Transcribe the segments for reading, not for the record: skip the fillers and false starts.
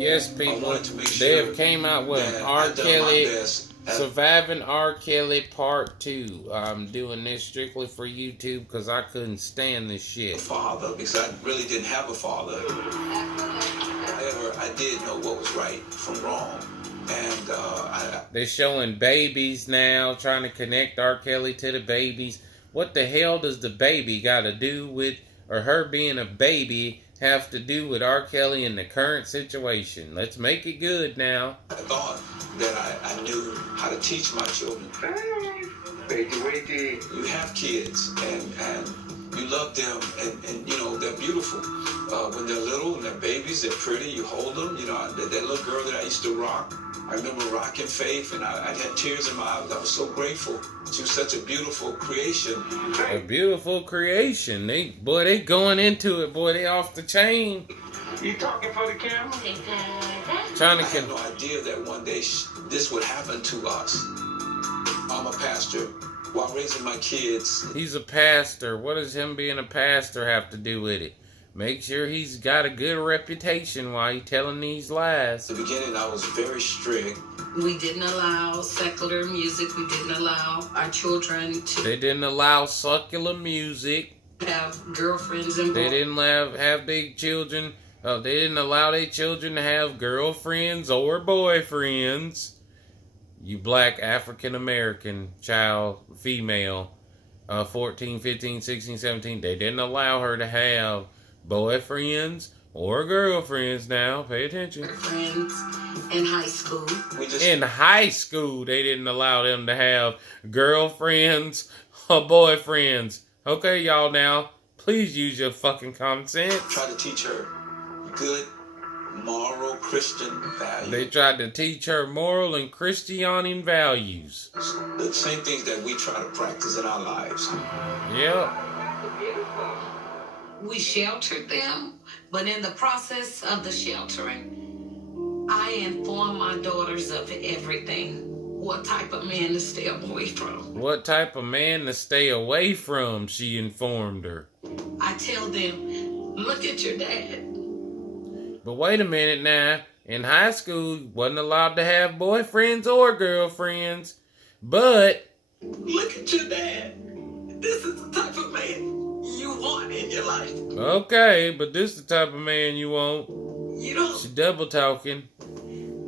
Yes, people, they have came out with an R. Kelly, Surviving R. Kelly Part 2. I'm doing this strictly for YouTube because I couldn't stand this shit. Father, because I really didn't have a father. However, I did know what was right from wrong. And they're showing babies now, trying to connect R. Kelly to the babies. What the hell does the baby got to do with, or her being a baby, have to do with R. Kelly in the current situation? Let's make it good now. I thought that I knew how to teach my children. You have kids, and you love them, and you know, they're beautiful. When they're little and they're babies, they're pretty, you hold them. You know, that little girl that I used to rock, I remember rocking Faith, and I had tears in my eyes. I was so grateful. She was such a beautiful creation. A beautiful creation. They going into it, boy. They off the chain. You talking for the camera? Trying to I had no idea that one day this would happen to us. I'm a pastor. While raising my kids. He's a pastor. What does him being a pastor have to do with it? Make sure he's got a good reputation while he's telling these lies. At the beginning, I was very strict. We didn't allow secular music. We didn't allow our children to... They didn't allow secular music. ...have girlfriends and... They didn't have their children... they didn't allow their children to have girlfriends or boyfriends. You black African-American child, female, 14, 15, 16, 17, they didn't allow her to have boyfriends or girlfriends now. Pay attention. Friends in high school. In high school, they didn't allow them to have girlfriends or boyfriends. Okay, y'all, now, please use your fucking common sense. Try to teach her good, moral Christian values. They tried to teach her moral and Christian values. The same things that we try to practice in our lives. Yep. We sheltered them, but in the process of the sheltering, I informed my daughters of everything. What type of man to stay away from. What type of man to stay away from, she informed her. I tell them, look at your dad. But wait a minute now. In high school, wasn't allowed to have boyfriends or girlfriends. But look at your dad. This is the type of man you want in your life. Okay, but this is the type of man you want. You don't. She double talking.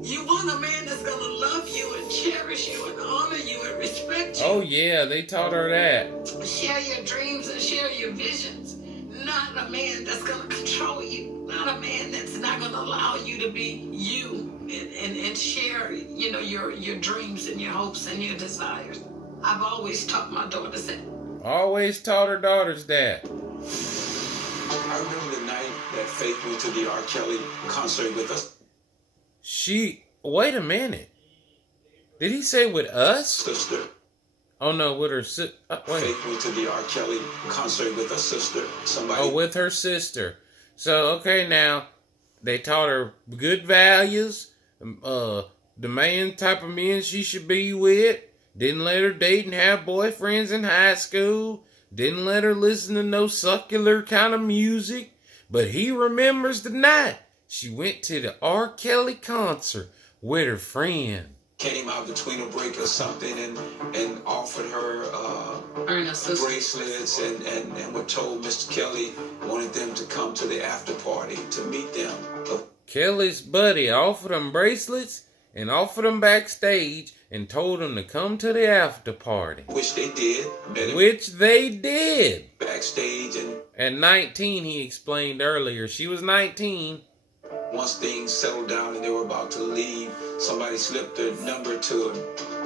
You want a man that's gonna love you and cherish you and honor you and respect you. Oh yeah, they taught her that. Share your dreams and share your visions. Not a man that's gonna control you. Not a man that's not gonna allow you to be you and share, you know, your dreams and your hopes and your desires. I've always taught my daughters that. Always taught her daughters that. I remember the night that Faith went to the R. Kelly concert with us. Wait a minute. Did he say with us? Sister. Oh no, with her sister. Faith went to the R. Kelly concert with her sister. With her sister. So, okay, now, they taught her good values, the man type of men she should be with, didn't let her date and have boyfriends in high school, didn't let her listen to no secular kind of music, but he remembers the night she went to the R. Kelly concert with her friend. Came out between a break or something and offered her bracelets and were told Mr. Kelly wanted them to come to the after party to meet them. Kelly's buddy offered them bracelets and offered them backstage and told them to come to the after party. Which they did. Which they did. Backstage and... At 19, he explained earlier. She was 19. Once things settled down and they were about to leave, somebody slipped a number to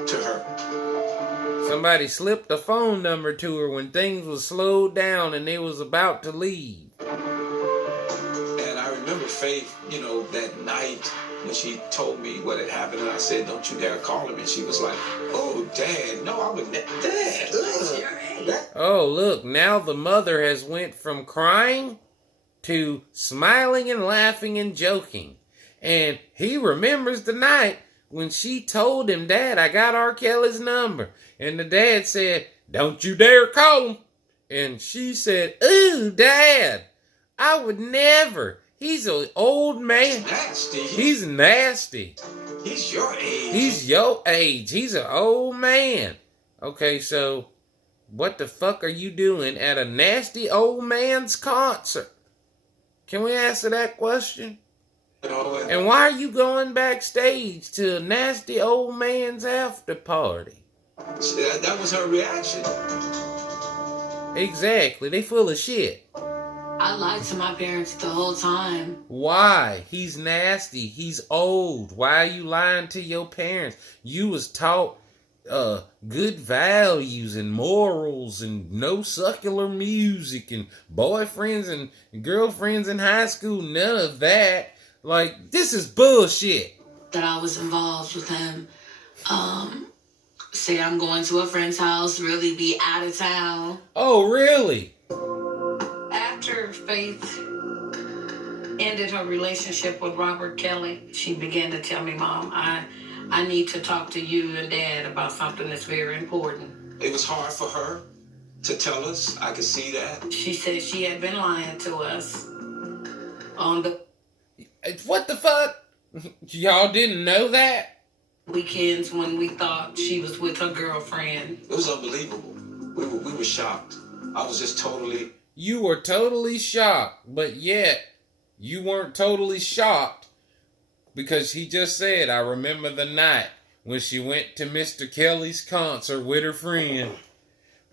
her. Somebody slipped a phone number to her when things was slowed down and they was about to leave. And I remember Faith, you know, that night when she told me what had happened, and I said, don't you dare call him. And she was like, oh, Dad, no, I would never. Dad. Oh, look, now the mother has went from crying to smiling and laughing and joking. And he remembers the night when she told him, Dad, I got R. Kelly's number. And the dad said, don't you dare call him. And she said, ooh, Dad, I would never. He's an old man. Nasty. He's nasty. He's your age. He's your age. He's an old man. Okay, so what the fuck are you doing at a nasty old man's concert? Can we answer that question? And why are you going backstage to a nasty old man's after party? That was her reaction. Exactly. They full of shit. I lied to my parents the whole time. Why? He's nasty. He's old. Why are you lying to your parents? You was taught good values and morals and no secular music and boyfriends and girlfriends in high school. None of that. Like, this is bullshit. That I was involved with him. Say I'm going to a friend's house, really be out of town. Oh, really? After Faith ended her relationship with Robert Kelly, she began to tell me, Mom, I need to talk to you and Dad about something that's very important. It was hard for her to tell us. I could see that. She said she had been lying to us on the What the fuck? Y'all didn't know that? weekends when we thought she was with her girlfriend. It was unbelievable. We were shocked. I was just totally... You were totally shocked, but yet you weren't totally shocked because he just said, I remember the night when she went to Mr. Kelly's concert with her friend.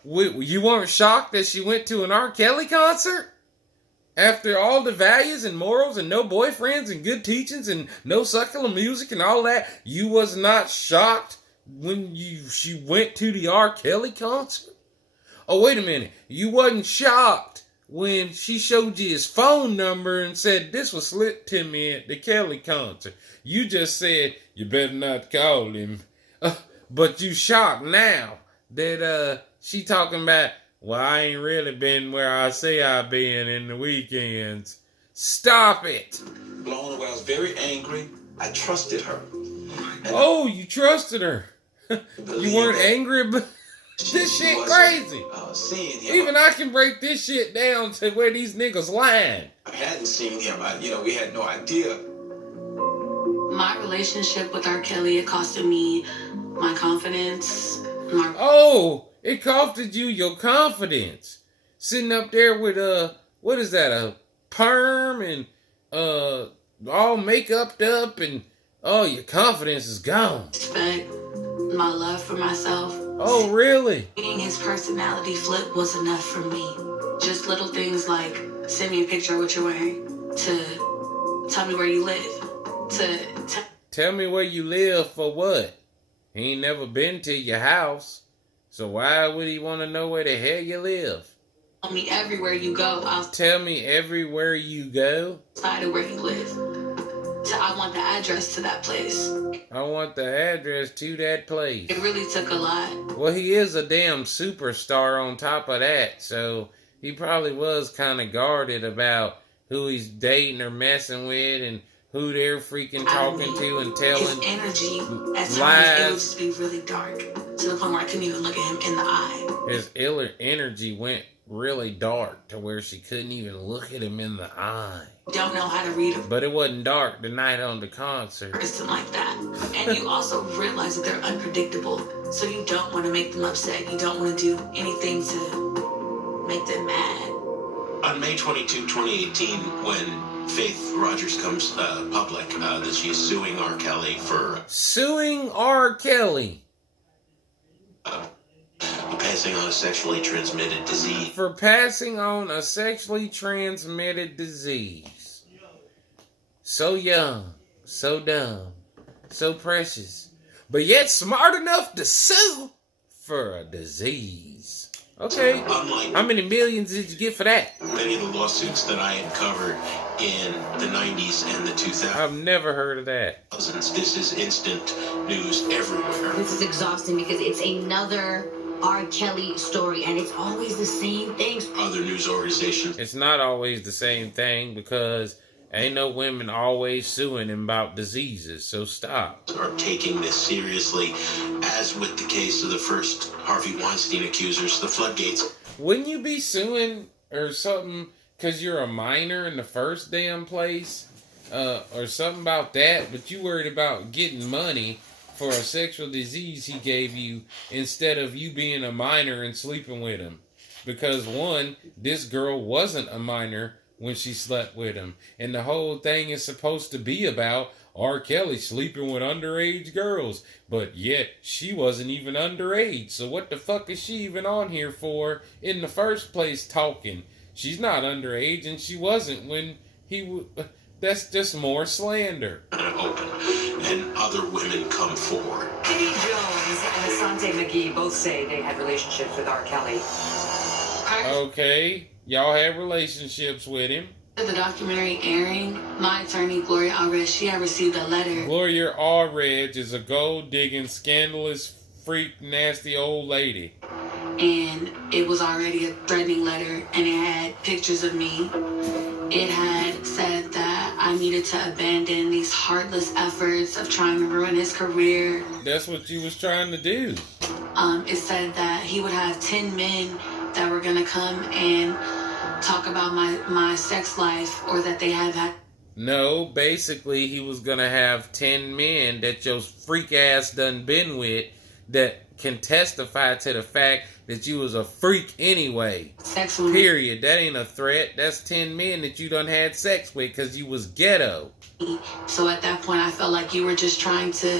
You weren't shocked that she went to an R. Kelly concert? After all the values and morals and no boyfriends and good teachings and no secular music and all that, you was not shocked when she went to the R. Kelly concert? Oh, wait a minute. You wasn't shocked when she showed you his phone number and said, this was slipped to me at the Kelly concert. You just said, you better not call him. But you shocked now that she talking about, well, I ain't really been where I say I've been in the weekends. Stop it. Blown away. I was very angry. I trusted her. Oh, you trusted her. You weren't angry, but... This shit crazy. Seeing him. Even I can break this shit down to where these niggas lying. I hadn't seen him. We had no idea. My relationship with R. Kelly, it costed me my confidence. Oh, it costed you your confidence. Sitting up there with what is that, a perm and all makeup up and your confidence is gone. Respect, my love for myself. Oh, really? Seeing his personality flip was enough for me. Just little things like send me a picture of what you're wearing, to tell me where you live, Tell me where you live for what? He ain't never been to your house, so why would he want to know where the hell you live? Tell me everywhere you go. Tell me everywhere you go? Outside of where you live. I want the address to that place. I want the address to that place. It really took a lot. Well, he is a damn superstar on top of that, so he probably was kind of guarded about who he's dating or messing with and who they're freaking talking to and telling his energy at times lies. it would just be really dark to the point where I couldn't even look at him in the eye. His energy went really dark to where she couldn't even look at him in the eye. Don't know how to read them. But it wasn't dark the night on the concert. Or something like that. And you also realize that they're unpredictable. So you don't want to make them upset. You don't want to do anything to make them mad. On May 22, 2018, when Faith Rogers comes public, that she's suing R. Kelly for... Suing R. Kelly. Passing on a sexually transmitted disease. For passing on a sexually transmitted disease. So young, so dumb, so precious, but yet smart enough to sue for a disease. Okay, Unlike how many millions did you get for that? many of the lawsuits that I had covered in the 90s and the 2000s. I've never heard of that. This is instant news everywhere. This is exhausting because it's another R. Kelly story, and it's always the same things. Other news organizations It's not always the same thing because ain't no women always suing him about diseases, so stop. are taking this seriously, as with the case of the first Harvey Weinstein accusers, the floodgates. Wouldn't you be suing or something because you're a minor in the first damn place, or something about that, but you worried about getting money for a sexual disease he gave you instead of you being a minor and sleeping with him. Because one, this girl wasn't a minor when she slept with him. And the whole thing is supposed to be about R. Kelly sleeping with underage girls. But yet, she wasn't even underage. So what the fuck is she even on here for in the first place talking? She's not underage, and she wasn't when he that's just more slander. Open, and other women come forward. Kitty Jones and Asante McGee both say they had relationships with R. Kelly. Okay, y'all had relationships with him. The documentary airing, my attorney, Gloria Alred, she had received a letter. Gloria Alred is a gold-digging, scandalous, freak, nasty old lady. And it was already a threatening letter, and it had pictures of me. It had said that I needed to abandon these heartless efforts of trying to ruin his career. That's what you was trying to do. It said that he would have 10 men that were going to come and talk about my sex life, or that they have had. No, basically he was going to have 10 men that your freak ass done been with that can testify to the fact that you was a freak anyway. Sex with period. That ain't a threat. That's 10 men that you done had sex with because you was ghetto. So at that point I felt like you were just trying to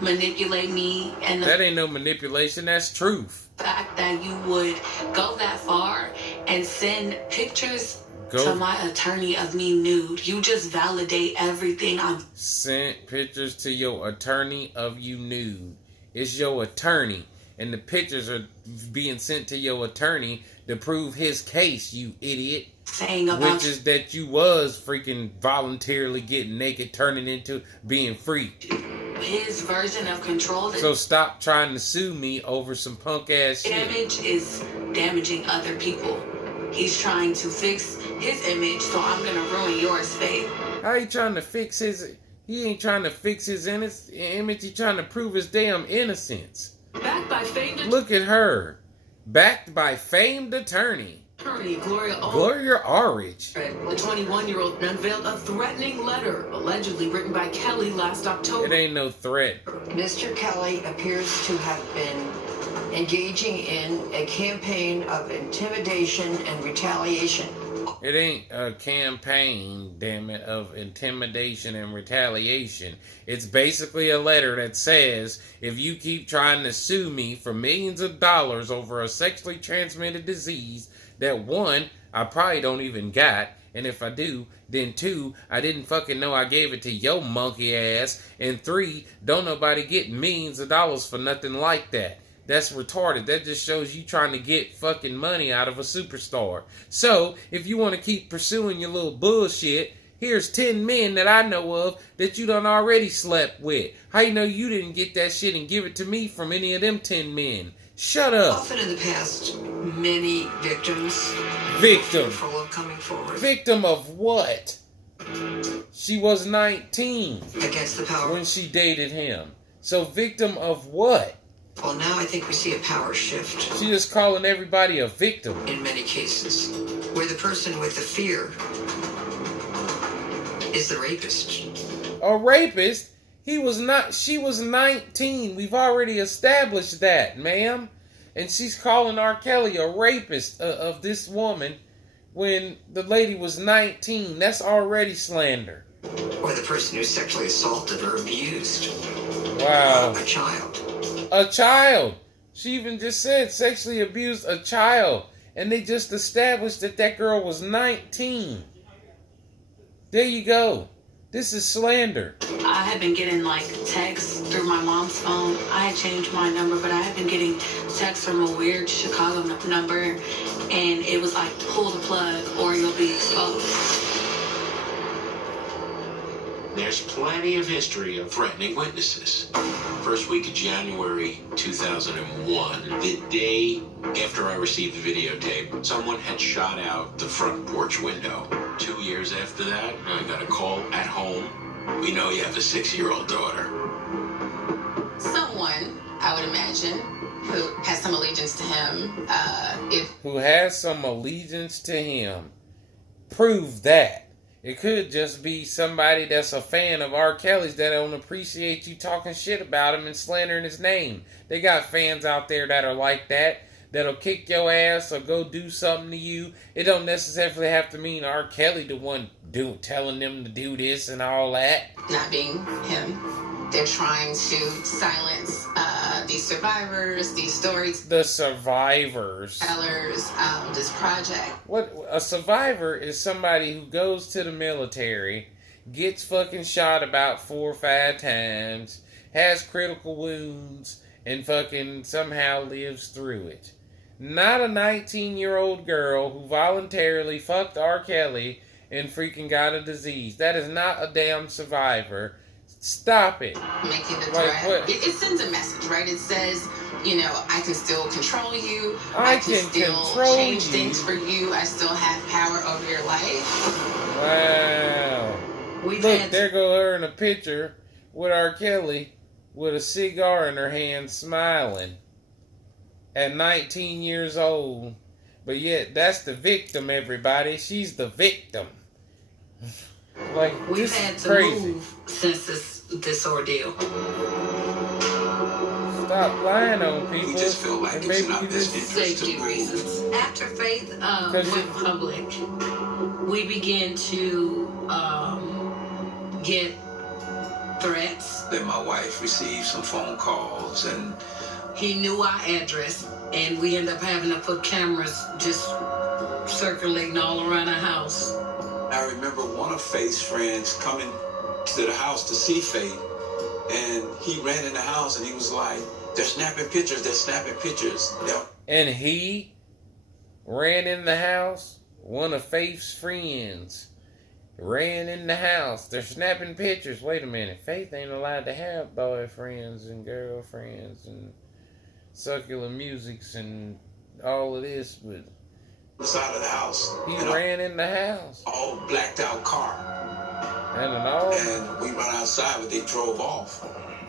manipulate me, and that ain't no manipulation, that's truth. The fact that you would go that far and send pictures to my attorney of me nude, you just validate everything I've sent pictures to your attorney of you nude. It's your attorney, and the pictures are being sent to your attorney to prove his case, you idiot. Saying about which is that you was freaking voluntarily getting naked, turning into being freaked. His version of control. So stop trying to sue me over some punk ass shit. Image is damaging other people. He's trying to fix his image, so I'm gonna ruin yours, Faith. How he trying to fix his? He ain't trying to fix his image. He trying to prove his damn innocence. Backed by famed Look at her. Backed by famed attorney. Gloria Alred. The 21-year-old unveiled a threatening letter allegedly written by Kelly last October. It ain't no threat. Mr. Kelly appears to have been engaging in a campaign of intimidation and retaliation. It ain't a campaign, damn it, of intimidation and retaliation. It's basically a letter that says, if you keep trying to sue me for millions of dollars over a sexually transmitted disease that one, I probably don't even got, and if I do, then two, I didn't fucking know I gave it to your monkey ass, and three, don't nobody get millions of dollars for nothing like that. That's retarded. That just shows you trying to get fucking money out of a superstar. So, if you want to keep pursuing your little bullshit, here's 10 men that I know of that you done already slept with. How you know you didn't get that shit and give it to me from any of them 10 men? Shut up. Often in the past, many victims Victim. were fearful of coming forward. Victim of what? She was 19 against the power when she dated him. So victim of what? Well, now I think we see a power shift. She just calling everybody a victim. In many cases, where the person with the fear is the rapist. A rapist? She was 19. We've already established that, ma'am. And she's calling R. Kelly a rapist of this woman when the lady was 19. That's already slander. Or the person who sexually assaulted or abused a child. A child. She even just said sexually abused a child. And they just established that that girl was 19. There you go. This is slander. I had been getting texts through my mom's phone. I had changed my number, but I had been getting texts from a weird Chicago number. And it was pull the plug or you'll be exposed. There's plenty of history of threatening witnesses. First week of January 2001, the day after I received the videotape, someone had shot out the front porch window. 2 years after that, I got a call at home. We know you have a 6-year-old daughter. Someone, I would imagine, who has some allegiance to him. Who has some allegiance to him. prove that. It could just be somebody that's a fan of R. Kelly's that don't appreciate you talking shit about him and slandering his name. They got fans out there that are like that, that'll kick your ass or go do something to you. It don't necessarily have to mean R. Kelly the one telling them to do this and all that. Not being him. They're trying to silence these survivors, these stories. The survivors. Tellers, this project. What a survivor is somebody who goes to the military, gets fucking shot about 4 or 5 times, has critical wounds, and fucking somehow lives through it. Not a 19-year-old girl who voluntarily fucked R. Kelly and freaking got a disease. That is not a damn survivor. Stop it. Making the threat. It sends a message, right? It says, you know, I can still control you. I can still change things for you. I still have power over your life. Wow. Look, there go her in a picture with R. Kelly with a cigar in her hand smiling at 19 years old. But yet, that's the victim, everybody. She's the victim. Like, we've had to move since this ordeal. Stop lying on people. We just feel like it's not best interest safety reasons. After Faith went public, we began to get threats. Then my wife received some phone calls, and he knew our address, and we ended up having to put cameras just circulating all around our house. I remember one of Faith's friends coming to the house to see Faith, and he ran in the house and he was like, they're snapping pictures. And he ran in the house? One of Faith's friends ran in the house. They're snapping pictures. Wait a minute. Faith ain't allowed to have boyfriends and girlfriends and succulent musics and all of this, but the side of the house. He ran in the house. All blacked out car. And we run outside, but they drove off.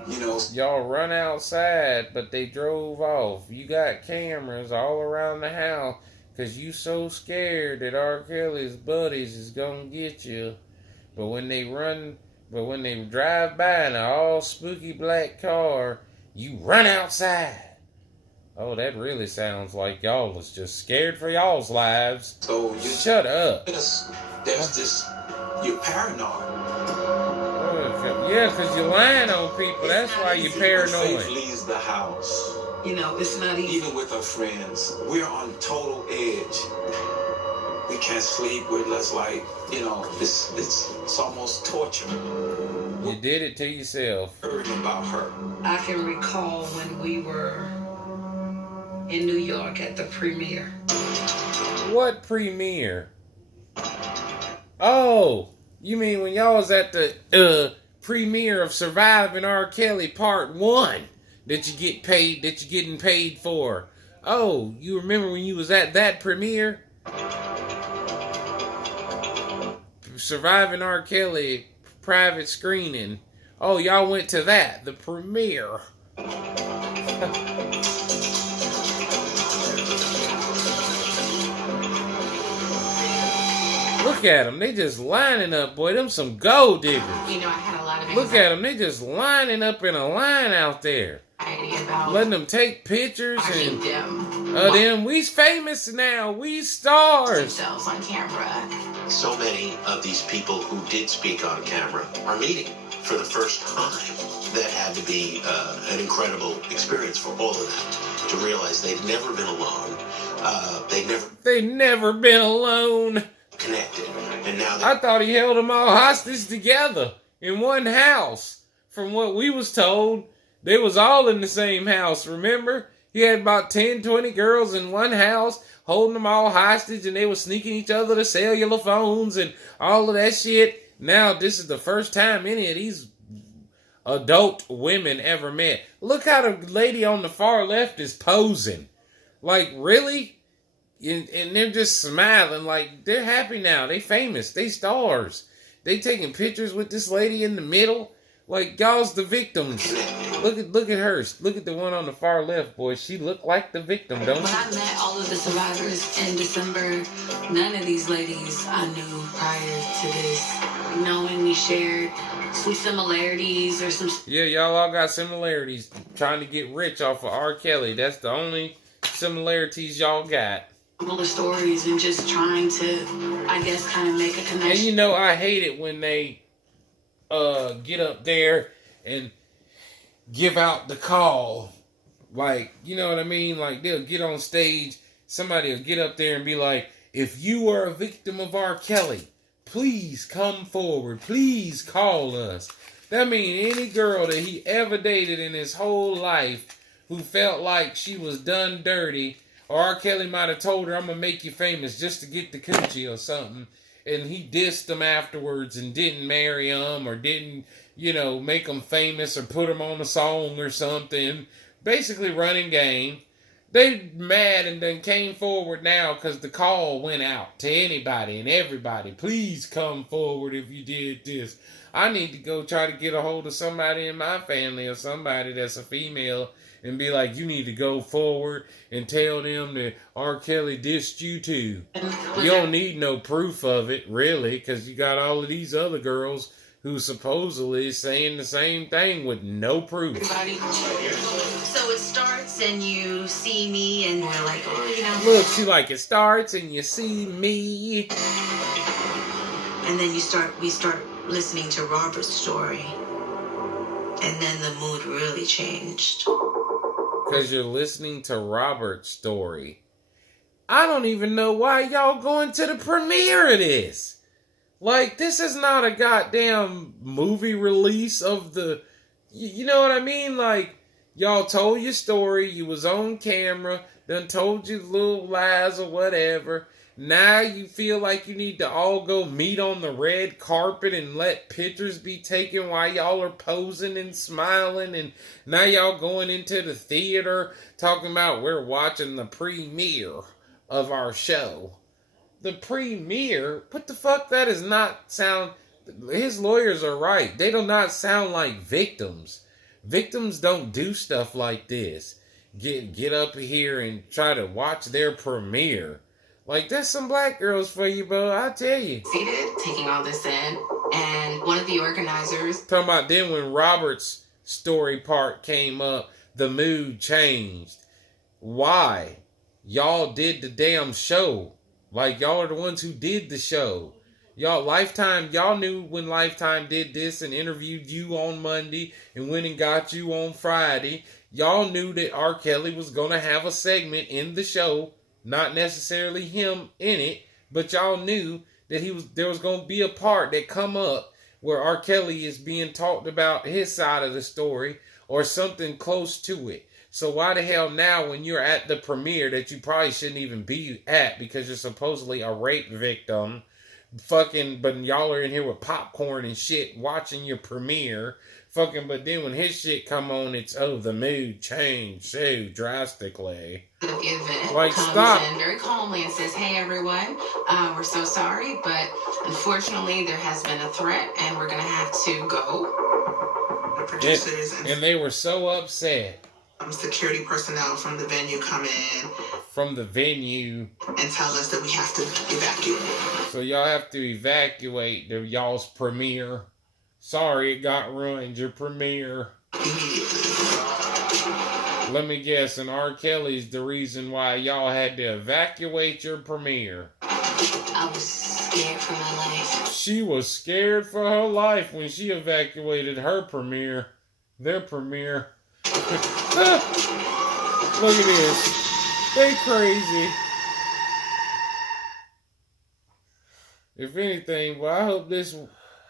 You know. Y'all run outside, but they drove off. You got cameras all around the house because you so scared that R. Kelly's buddies is gonna get you. But when they drive by in an all spooky black car, you run outside. Oh, that really sounds like y'all was just scared for y'all's lives. So shut up. There's this, you're paranoid. Yeah, because you're lying on people. That's why you're paranoid. Faith leaves the house. You know, it's not easy. Even with our friends, we're on total edge. We can't sleep. We're just like, you know, it's almost torture. You did it to yourself. Heard about her. I can recall when we were in New York at the premiere. What premiere? Oh, you mean when y'all was at the premiere of Surviving R. Kelly Part 1 that you're getting paid for? Oh, you remember when you was at that premiere? Surviving R. Kelly private screening. Oh, y'all went to that, the premiere. Look at them. They just lining up, boy. Them some gold diggers. You know, I had a lot of Look at them. They just lining up in a line out there. Letting them take pictures and them. We's famous now. We stars. Themselves on camera. So many of these people who did speak on camera are meeting for the first time. That had to be an incredible experience for all of them to realize they've never been alone. They've never been alone. Connected, and now I thought he held them all hostage together in one house. From what we was told, they was all in the same house. Remember, he had about 10, 20 girls in one house, holding them all hostage, and they were sneaking each other to cellular phones and all of that shit. Now this is the first time any of these adult women ever met. Look how the lady on the far left is posing. Like, really? And they're just smiling like they're happy now. They famous. They stars. They taking pictures with this lady in the middle. Like, y'all's the victims. Look at her. Look at the one on the far left, boy. She looked like the victim, don't When she? I met all of the survivors in December, none of these ladies I knew prior to this. Knowing we shared some similarities or some... Yeah, y'all all got similarities. Trying to get rich off of R. Kelly. That's the only similarities y'all got. similar stories and just trying to, I guess, kind of make a connection. And you know, I hate it when they get up there and give out the call. Like, you know what I mean? Like, they'll get on stage, somebody will get up there and be like, if you are a victim of R. Kelly, please come forward. Please call us. That means any girl that he ever dated in his whole life who felt like she was done dirty, or R. Kelly might have told her, I'm going to make you famous just to get the coochie or something, and he dissed them afterwards and didn't marry them or didn't, you know, make them famous or put them on a song or something, basically running game. They mad and then came forward now because the call went out to anybody and everybody. Please come forward if you did this. I need to go try to get a hold of somebody in my family or somebody that's a female and be like, you need to go forward and tell them that R. Kelly dissed you too. You don't need no proof of it, really, because you got all of these other girls who supposedly is saying the same thing with no proof. So it starts and you see me and we're like, oh, you know. Look, see, like it starts and you see me. And then we start listening to Robert's story. And then the mood really changed. Because you're listening to Robert's story. I don't even know why y'all going to the premiere of this. Like, this is not a goddamn movie release of the... You know what I mean? Like, y'all told your story, you was on camera, done told you little lies or whatever. Now you feel like you need to all go meet on the red carpet and let pictures be taken while y'all are posing and smiling. And now y'all going into the theater talking about we're watching the premiere of our show. The premiere? What the fuck? That does not sound... His lawyers are right. They do not sound like victims. Victims don't do stuff like this. Get up here and try to watch their premiere. Like, that's some black girls for you, bro. I tell you. Seated, taking all this in, and one of the organizers... Talking about then when Robert's story part came up, the mood changed. Why? Y'all did the damn show. Like, y'all are the ones who did the show. Y'all, Lifetime, y'all knew when Lifetime did this and interviewed you on Monday and went and got you on Friday. Y'all knew that R. Kelly was going to have a segment in the show. Not necessarily him in it, but y'all knew that there was going to be a part that come up where R. Kelly is being talked about his side of the story or something close to it. So why the hell now when you're at the premiere that you probably shouldn't even be at because you're supposedly a rape victim, but y'all are in here with popcorn and shit watching your premiere, but then when his shit come on, it's, the mood changed so drastically. The event like, comes stop. in very calmly and says, hey everyone, we're so sorry, but unfortunately there has been a threat and we're going to have to go. The producers and they were so upset. Security personnel from the venue come in. From the venue. And tell us that we have to evacuate. So y'all have to evacuate y'all's premiere. Sorry, it got ruined, your premiere. Let me guess, and R. Kelly's the reason why y'all had to evacuate your premiere. I was scared for my life. She was scared for her life when she evacuated her premiere. Their premiere. Look at this. They crazy. If anything, well, I hope this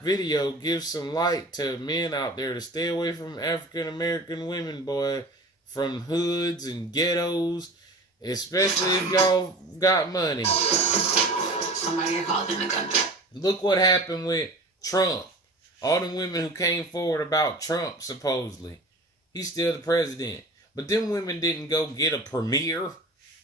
video gives some light to men out there to stay away from African American women, boy, from hoods and ghettos, especially if y'all got money. Somebody called in a gun. Look what happened with Trump. All the women who came forward about Trump, supposedly. He's still the president. But them women didn't go get a premiere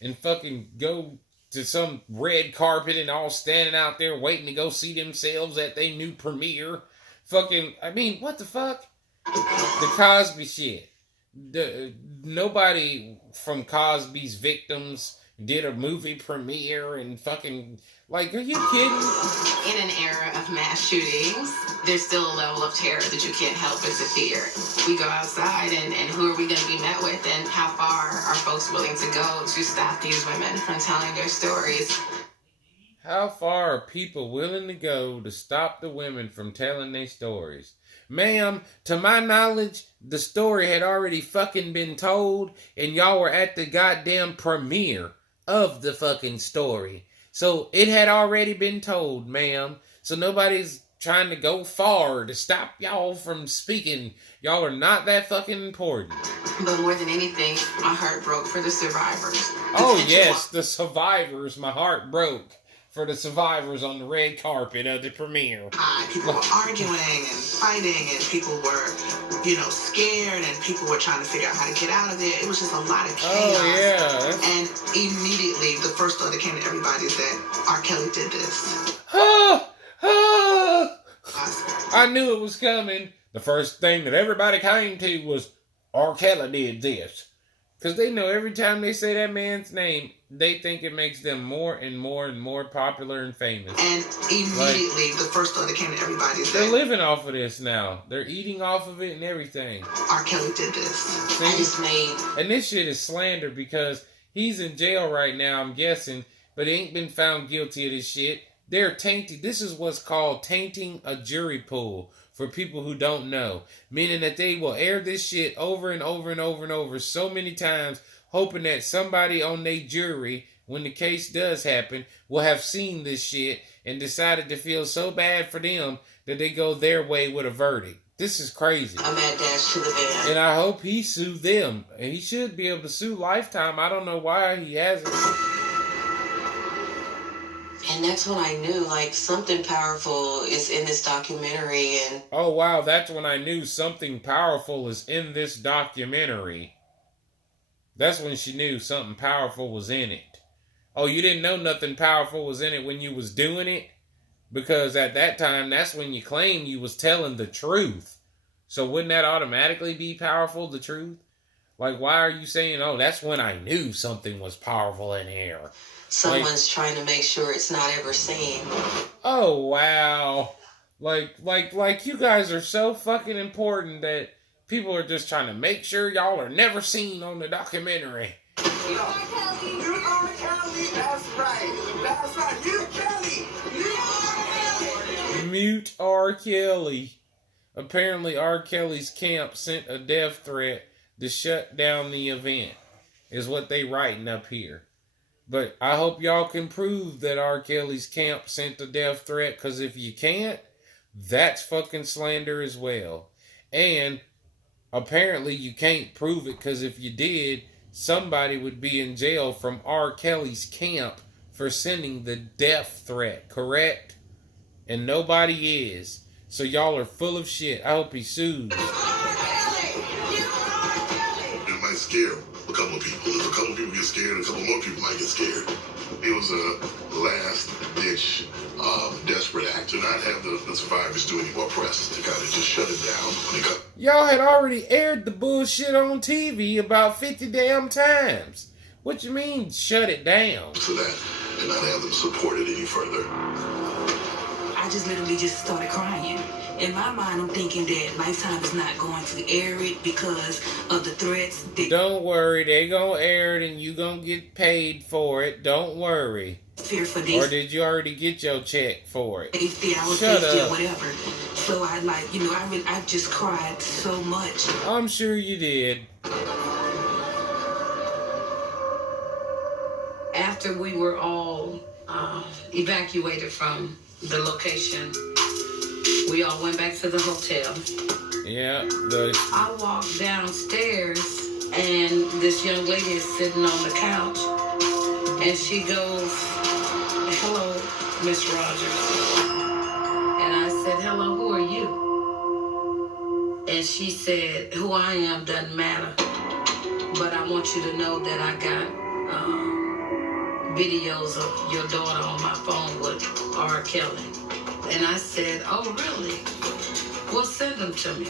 and fucking go to some red carpet and all standing out there waiting to go see themselves at their new premiere. What the fuck? The Cosby shit. nobody from Cosby's Victims did a movie premiere and fucking, like, are you kidding? In an era of mass shootings, there's still a level of terror that you can't help but to fear. We go outside and who are we going to be met with, and how far are folks willing to go to stop these women from telling their stories? How far are people willing to go to stop the women from telling their stories? Ma'am, to my knowledge, the story had already fucking been told, and y'all were at the goddamn premiere of the fucking story. So it had already been told, ma'am. So nobody's trying to go far to stop y'all from speaking. Y'all are not that fucking important. But more than anything, my heart broke for the survivors. Oh yes, the survivors. My heart broke for the survivors on the red carpet of the premiere. People were arguing and fighting, and people were, scared, and people were trying to figure out how to get out of there. It was just a lot of chaos. Oh, yeah. And immediately, the first thought that came to everybody is that R. Kelly did this. I knew it was coming. The first thing that everybody came to was R. Kelly did this. Because they know every time they say that man's name, they think it makes them more and more and more popular and famous. And immediately, the first thought that came to everybody is that they're living off of this now. They're eating off of it and everything. R. Kelly did this. See? And this shit is slander because he's in jail right now, I'm guessing, but he ain't been found guilty of this shit. They're tainting. This is what's called tainting a jury pool. For people who don't know, meaning that they will air this shit over and over and over and over so many times, hoping that somebody on their jury, when the case does happen, will have seen this shit and decided to feel so bad for them that they go their way with a verdict. This is crazy. A mad dash to the van. And I hope he sued them. And he should be able to sue Lifetime. I don't know why he hasn't. And that's when I knew, something powerful is in this documentary. And oh, wow, that's when I knew something powerful is in this documentary. That's when she knew something powerful was in it. Oh, you didn't know nothing powerful was in it when you was doing it? Because at that time, that's when you claimed you was telling the truth. So wouldn't that automatically be powerful, the truth? Like, why are you saying, oh, that's when I knew something was powerful in here? Someone's trying to make sure it's not ever seen. Oh, wow. Like you guys are so fucking important that people are just trying to make sure y'all are never seen on the documentary. You are Kelly, that's right. That's right. You Kelly. You are Kelly. Mute R. Kelly. Apparently R. Kelly's camp sent a death threat to shut down the event, is what they writing up here. But I hope y'all can prove that R. Kelly's camp sent a death threat, because if you can't, that's fucking slander as well. And apparently you can't prove it, because if you did, somebody would be in jail from R. Kelly's camp for sending the death threat, correct? And nobody is. So y'all are full of shit. I hope he sues. It might scare a couple of people. If a couple of people get scared, a couple more people might get scared. It was a last-ditch, desperate act to not have the survivors do any more press, to kind of just shut it down. Y'all had already aired the bullshit on TV about 50 damn times. What you mean, shut it down? So that, and not have them support it any further. I just literally just started crying. In my mind, I'm thinking that Lifetime is not going to air it because of the threats. Don't worry, they gonna air it and you gonna get paid for it. Don't worry. Fear for this. Or did you already get your check for it? Shut up. Whatever. So I just cried so much. I'm sure you did. After we were all evacuated from the location, we all went back to the hotel. Yeah. I walked downstairs and this young lady is sitting on the couch and she goes, "Hello, Miss Rogers." And I said, "Hello, who are you?" And she said, "Who I am doesn't matter, but I want you to know that I got videos of your daughter on my phone with R. Kelly." And I said, "Oh, really? Well, send them to me."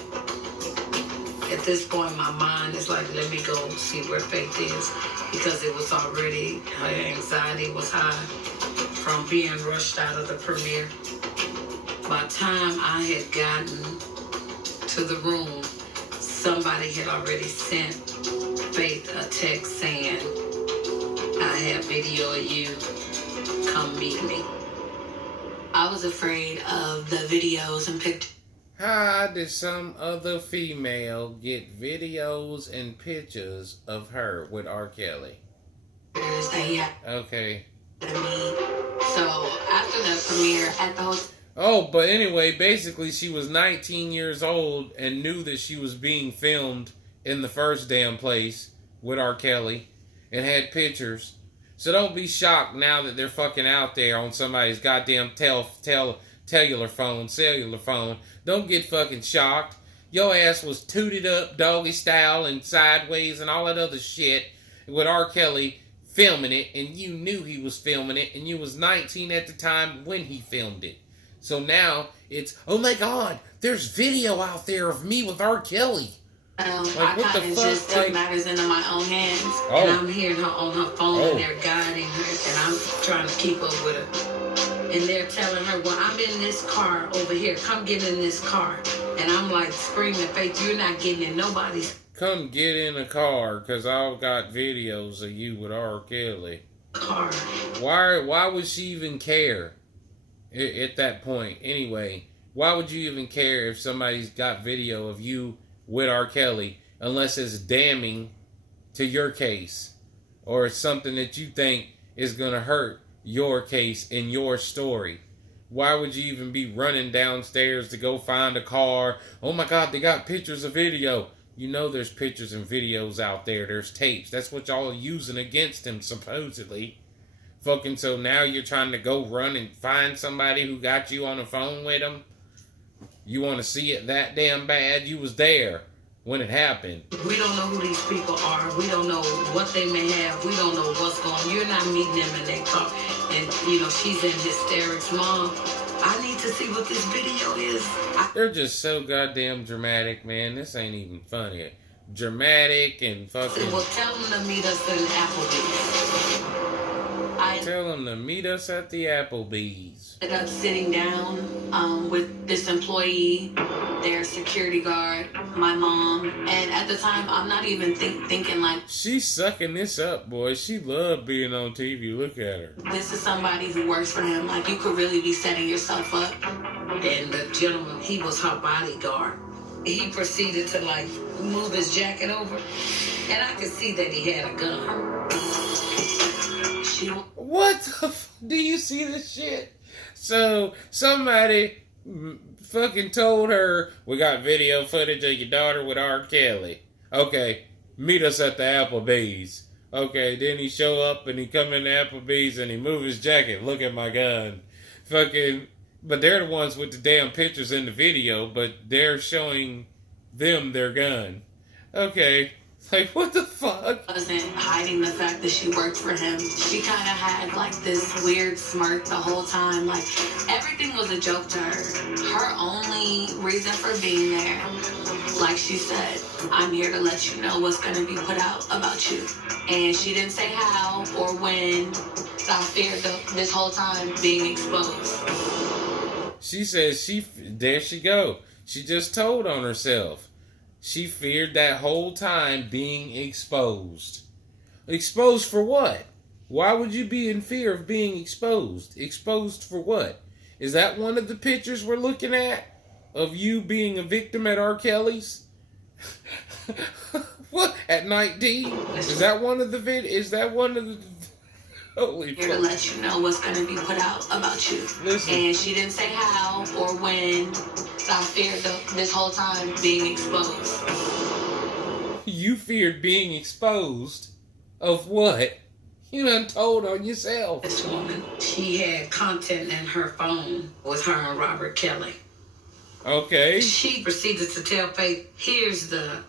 And At this point, my mind is like, let me go see where Faith is, because it was already, her anxiety was high from being rushed out of the premiere. By the time I had gotten to the room, somebody had already sent Faith a text saying, I have video of you, come meet me. I was afraid of the videos and pictures. How did some other female get videos and pictures of her with R. Kelly? Okay. So after the premiere at the hotel. Oh, but anyway, basically she was 19 years old and knew that she was being filmed in the first damn place with R. Kelly and had pictures. So don't be shocked now that they're fucking out there on somebody's goddamn cellular phone. Don't get fucking shocked. Your ass was tooted up doggy style and sideways and all that other shit with R. Kelly filming it, and you knew he was filming it, and you was 19 at the time when he filmed it. So now it's, oh my God, there's video out there of me with R. Kelly. I kind of just took matters into my own hands. And I'm hearing her on her phone, and they're guiding her, and I'm trying to keep up with her. And they're telling her, well, I'm in this car over here. Come get in this car. And I'm like screaming, Faith, you're not getting in nobody's come get in a car, because I've got videos of you with R. Kelly. Car. Why would she even care at that point? Anyway, why would you even care if somebody's got video of you with R. Kelly, unless it's damning to your case, or it's something that you think is going to hurt your case and your story? Why would you even be running downstairs to go find a car? Oh my God, they got pictures of video. You know there's pictures and videos out there. There's tapes. That's what y'all are using against him, supposedly. Fucking, so now you're trying to go run and find somebody who got you on the phone with him? You want to see it that damn bad? You was there when it happened. We don't know who these people are. We don't know what they may have. We don't know what's going on. You're not meeting them in their car. And, you know, she's in hysterics. Mom, I need to see what this video is. They're just so goddamn dramatic, man. This ain't even funny. Dramatic and fucking... Well, tell them to meet us in Applebee's. Tell them to meet us at the Applebee's. I ended up sitting down with this employee, their security guard, my mom, and at the time, I'm not even thinking like... She's sucking this up, boy. She loved being on TV. Look at her. This is somebody who works for him. Like, you could really be setting yourself up. And the gentleman, he was her bodyguard. He proceeded to, like, move his jacket over, and I could see that he had a gun. What the do you see this shit? So somebody fucking told her, we got video footage of your daughter with R. Kelly. Okay, meet us at the Applebee's. Okay, then he show up and he come in the Applebee's and he move his jacket. Look at my gun. Fucking, but they're the ones with the damn pictures in the video, but they're showing them their gun. Okay. Like, what the fuck? Wasn't hiding the fact that she worked for him. She kind of had, like, this weird smirk the whole time. Like, everything was a joke to her. Her only reason for being there, like she said, I'm here to let you know what's going to be put out about you. And she didn't say how or when. I feared this whole time being exposed. She says there she go. She just told on herself. She feared that whole time being exposed. Exposed for what? Why would you be in fear of being exposed? Exposed for what? Is that one of the pictures we're looking at? Of you being a victim at R. Kelly's? What? At night, D? Is that one of the Is that one of the... Holy here to let you know what's going to be put out about you. Listen. And she didn't say how or when. So I feared this whole time being exposed. You feared being exposed? Of what? You done told on yourself. This woman, she had content in her phone with her and Robert Kelly. Okay. She proceeded to tell Faith, here's the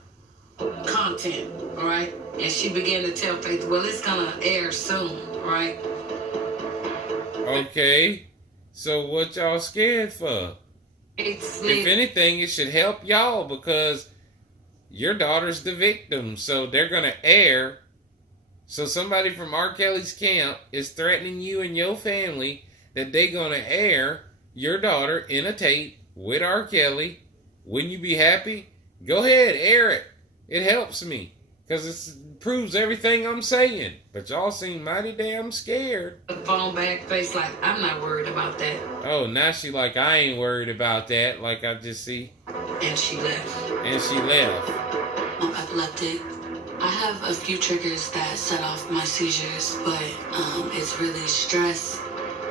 content, all right? And she began to tell Faith, well, it's gonna air soon, right? Okay. So what y'all scared for? If anything, it should help y'all, because your daughter's the victim. So they're going to air. So somebody from R. Kelly's camp is threatening you and your family that they're going to air your daughter in a tape with R. Kelly. Wouldn't you be happy? Go ahead, air it. It helps me. Because it proves everything I'm saying. But y'all seem mighty damn scared. Phone back face like, I'm not worried about that. Oh, now she like, I ain't worried about that. Like I just see. And she left. And she left. I'm epileptic. I have a few triggers that set off my seizures, but it's really stress.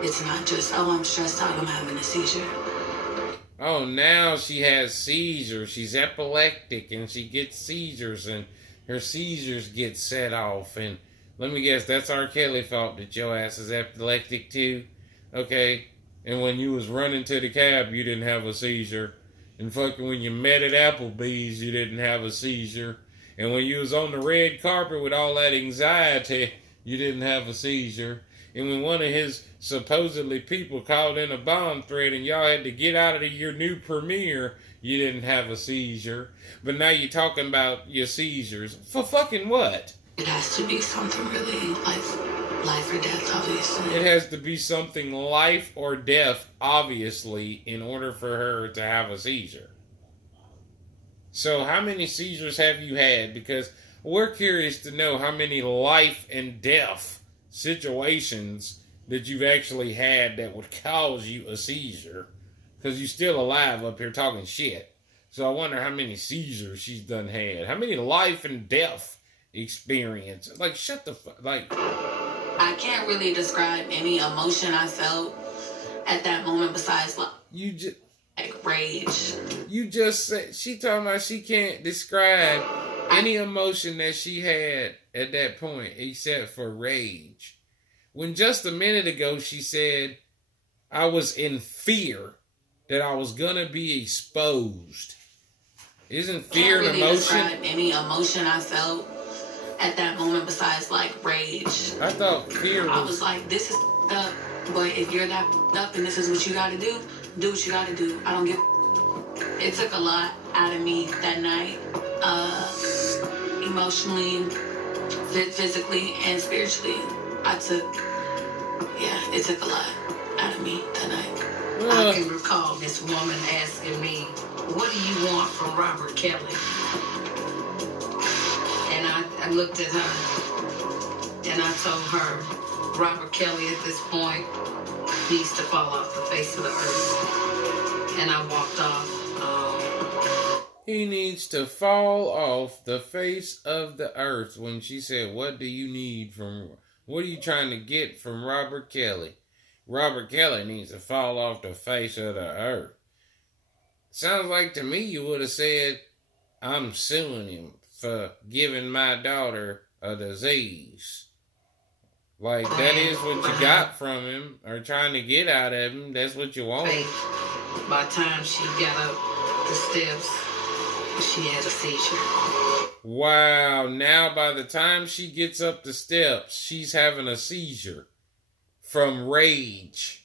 It's not just, oh, I'm stressed out, I'm having a seizure. Oh, now she has seizures. She's epileptic and she gets seizures and her seizures get set off. And let me guess, that's R. Kelly fault that your ass is epileptic too? Okay. And when you was running to the cab, you didn't have a seizure. And fucking when you met at Applebee's, you didn't have a seizure. And when you was on the red carpet with all that anxiety, you didn't have a seizure. And when one of his supposedly people called in a bomb threat and y'all had to get out of your new premiere, you didn't have a seizure. But now you're talking about your seizures. For fucking what? It has to be something really life or death, obviously. It has to be something life or death, obviously, in order for her to have a seizure. So how many seizures have you had? Because we're curious to know how many life and death situations that you've actually had that would cause you a seizure. Because you're still alive up here talking shit. So I wonder how many seizures she's done had. How many life and death experiences. Like, shut the fuck. Like, I can't really describe any emotion I felt at that moment besides like rage. You just said, she talking about she can't describe any emotion that she had at that point except for rage. When just a minute ago she said, I was in fear that I was gonna be exposed. Isn't fear an emotion? Describe any emotion I felt at that moment besides like rage. I thought fear was... I was like, this is up, but if you're that up and this is what you gotta do what you gotta do. I don't give... It took a lot out of me that night. Emotionally, physically, and spiritually. It took a lot out of me that night. I can recall this woman asking me, what do you want from Robert Kelly? And I looked at her and I told her, Robert Kelly at this point needs to fall off the face of the earth. And I walked off. He needs to fall off the face of the earth. When she said, what do you need from... What are you trying to get from Robert Kelly? Robert Kelly needs to fall off the face of the earth. Sounds like to me you would have said, I'm suing him for giving my daughter a disease. Like, that is what you got from him, or trying to get out of him. That's what you want. By the time she got up the steps, she had a seizure. Wow, now by the time she gets up the steps, she's having a seizure from rage.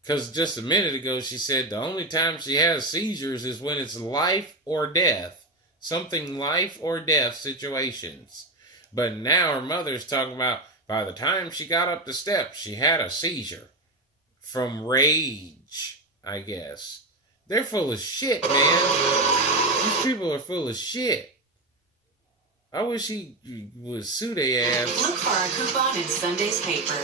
Because just a minute ago she said the only time she has seizures is when it's life or death. Something life or death situations. But now her mother's talking about by the time she got up the steps, she had a seizure from rage, I guess. They're full of shit, man. These people are full of shit. I wish he would sue their ass. Look for our coupon in Sunday's paper.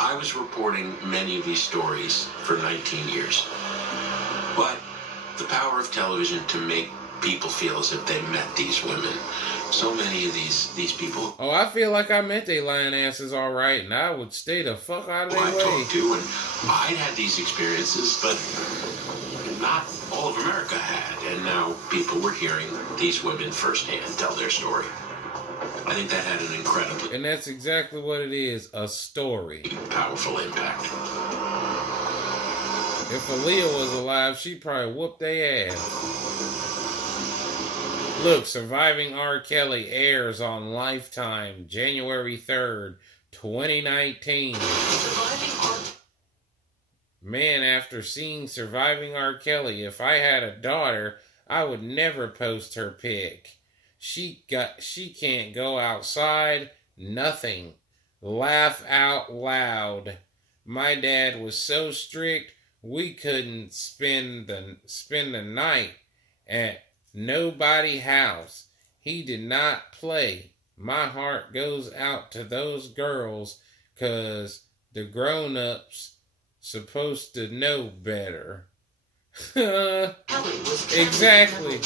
I was reporting many of these stories for 19 years. But the power of television to make people feel as if they met these women. So many of these people. Oh, I feel like I met they lying asses all right, and I would stay the fuck out of their way. I talked to, and I'd had these experiences, but not all of America had. And now people were hearing these women firsthand tell their story. I think that had an incredibly... And that's exactly what it is, a story. Powerful impact. If Aaliyah was alive, she'd probably whoop their ass. Look, Surviving R. Kelly airs on Lifetime, January 3rd, 2019. Man, after seeing Surviving R. Kelly, if I had a daughter, I would never post her pic. She can't go outside, nothing. Laugh out loud. My dad was so strict we couldn't spend the night at nobody's house. He did not play. My heart goes out to those girls 'cause the grown-ups supposed to know better. Exactly.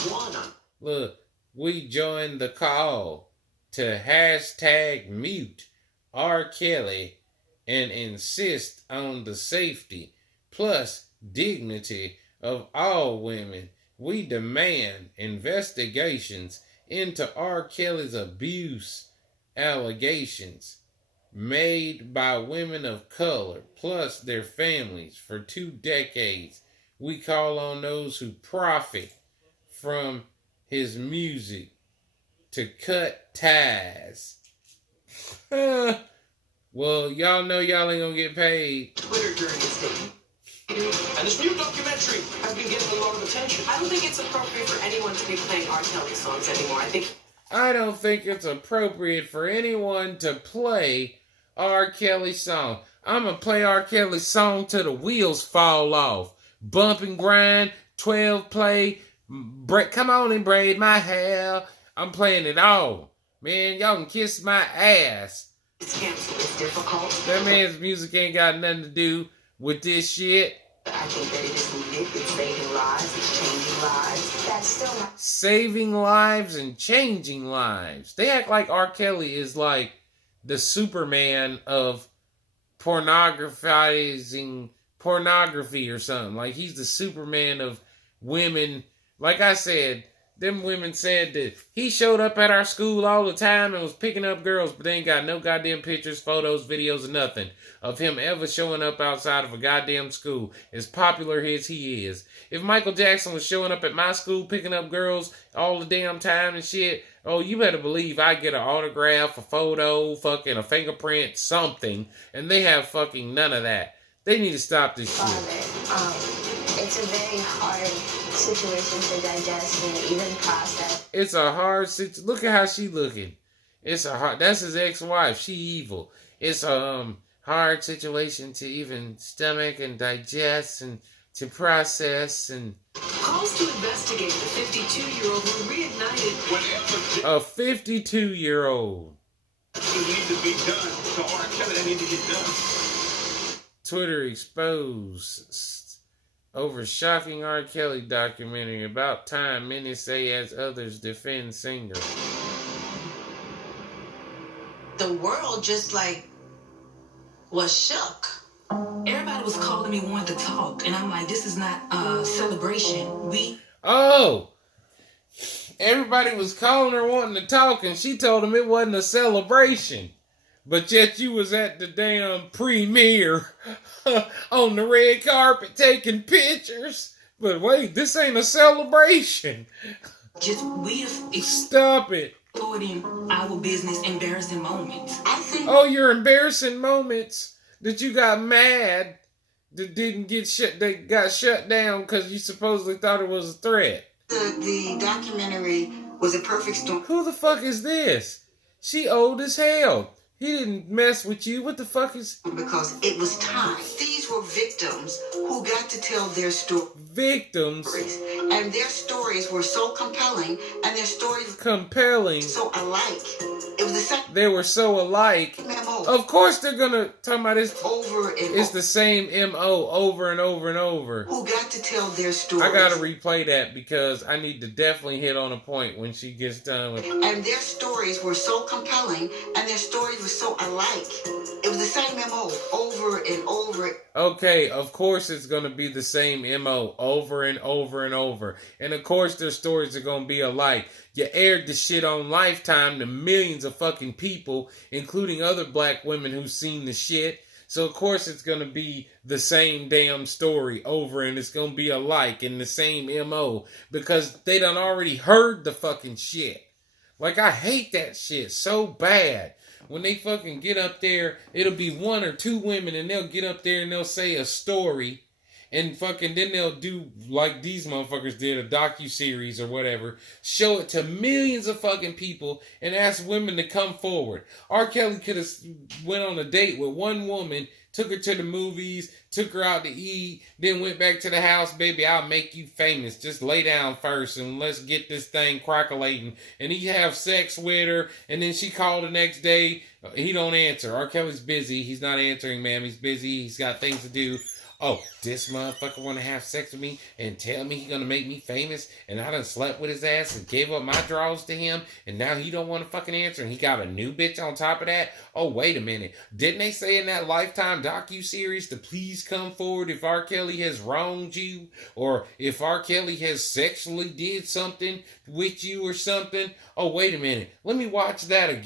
Look, we joined the call to hashtag mute R. Kelly and insist on the safety plus dignity of all women. We demand investigations into R. Kelly's abuse allegations made by women of color plus their families for 2 decades. We call on those who profit from his music to cut ties. Well, y'all know y'all ain't gonna get paid. Twitter during this thing. And this new documentary has been getting a lot of attention. I don't think it's appropriate for anyone to be playing R. Kelly songs anymore. I don't think it's appropriate for anyone to play R. Kelly song. I'm gonna play R. Kelly song till the wheels fall off. Bump and grind, 12 play, come on and braid my hair. I'm playing it all. Man, y'all can kiss my ass. It's canceled. It's difficult. That man's music ain't got nothing to do with this shit. I think that it is needed. It's saving lives. It's changing lives. That's still not... Saving lives and changing lives. They act like R. Kelly is like the Superman of pornographizing pornography or something. Like he's the Superman of women. Like I said, them women said that he showed up at our school all the time and was picking up girls, but they ain't got no goddamn pictures, photos, videos, or nothing of him ever showing up outside of a goddamn school, as popular as he is. If Michael Jackson was showing up at my school picking up girls all the damn time and shit, oh, you better believe I get an autograph, a photo, fucking a fingerprint, something, and they have fucking none of that. They need to stop this shit. It's a very hard situation to digest and even process. It's a hard situation. Look at how she looking. It's a hard. That's his ex-wife. She evil. It's a hard situation to even stomach and digest and to process and. Calls to investigate the 52-year-old who reignited. A 52-year-old. It needs to be done. So R. Kelly, that needs to get done. Twitter exposed over shocking R. Kelly documentary. About time, many say, as others defend singer. The world just was shook. Everybody was calling me wanting to talk, and I'm like, this is not a celebration. Everybody was calling her wanting to talk, and she told them it wasn't a celebration. But yet you was at the damn premiere on the red carpet taking pictures. But wait, this ain't a celebration. Stop it. Avoiding our business embarrassing moments. Your embarrassing moments that you got mad that didn't get that got shut down because you supposedly thought it was a threat. The documentary was a perfect storm. Who the fuck is this? She old as hell. He didn't mess with you. What the fuck is... Because it was time. These were victims who got to tell their story. Victims? And their stories were so compelling, and their stories... Compelling? So alike. It was the same... They were so alike. MO. Of course they're gonna... Talk about this... Over and It's the same MO over and over and over. Who got to tell their stories. I gotta replay that because I need to definitely hit on a point when she gets done with... And their stories were so compelling, and their stories were so alike. It was the same MO over and over. Okay, of course it's going to be the same MO over and over and over. And of course their stories are going to be alike. You aired the shit on Lifetime to millions of fucking people, including other black women who've seen the shit. So of course it's going to be the same damn story over, and it's going to be alike in the same MO because they done already heard the fucking shit. Like, I hate that shit so bad. When they fucking get up there, it'll be 1 or 2 women, and they'll get up there and they'll say a story, and fucking then they'll do like these motherfuckers did, a docu-series or whatever, show it to millions of fucking people and ask women to come forward. R. Kelly could have went on a date with one woman, took her to the movies, took her out to eat, then went back to the house. Baby, I'll make you famous. Just lay down first and let's get this thing crackling. And he have sex with her, and then she called the next day. He don't answer. R. Kelly's busy. He's not answering, ma'am. He's busy. He's got things to do. Oh, this motherfucker want to have sex with me and tell me he gonna make me famous, and I done slept with his ass and gave up my draws to him, and now he don't want to fucking answer, and he got a new bitch on top of that? Oh, wait a minute. Didn't they say in that Lifetime docu-series to please come forward if R. Kelly has wronged you, or if R. Kelly has sexually did something with you or something? Oh, wait a minute. Let me watch that again.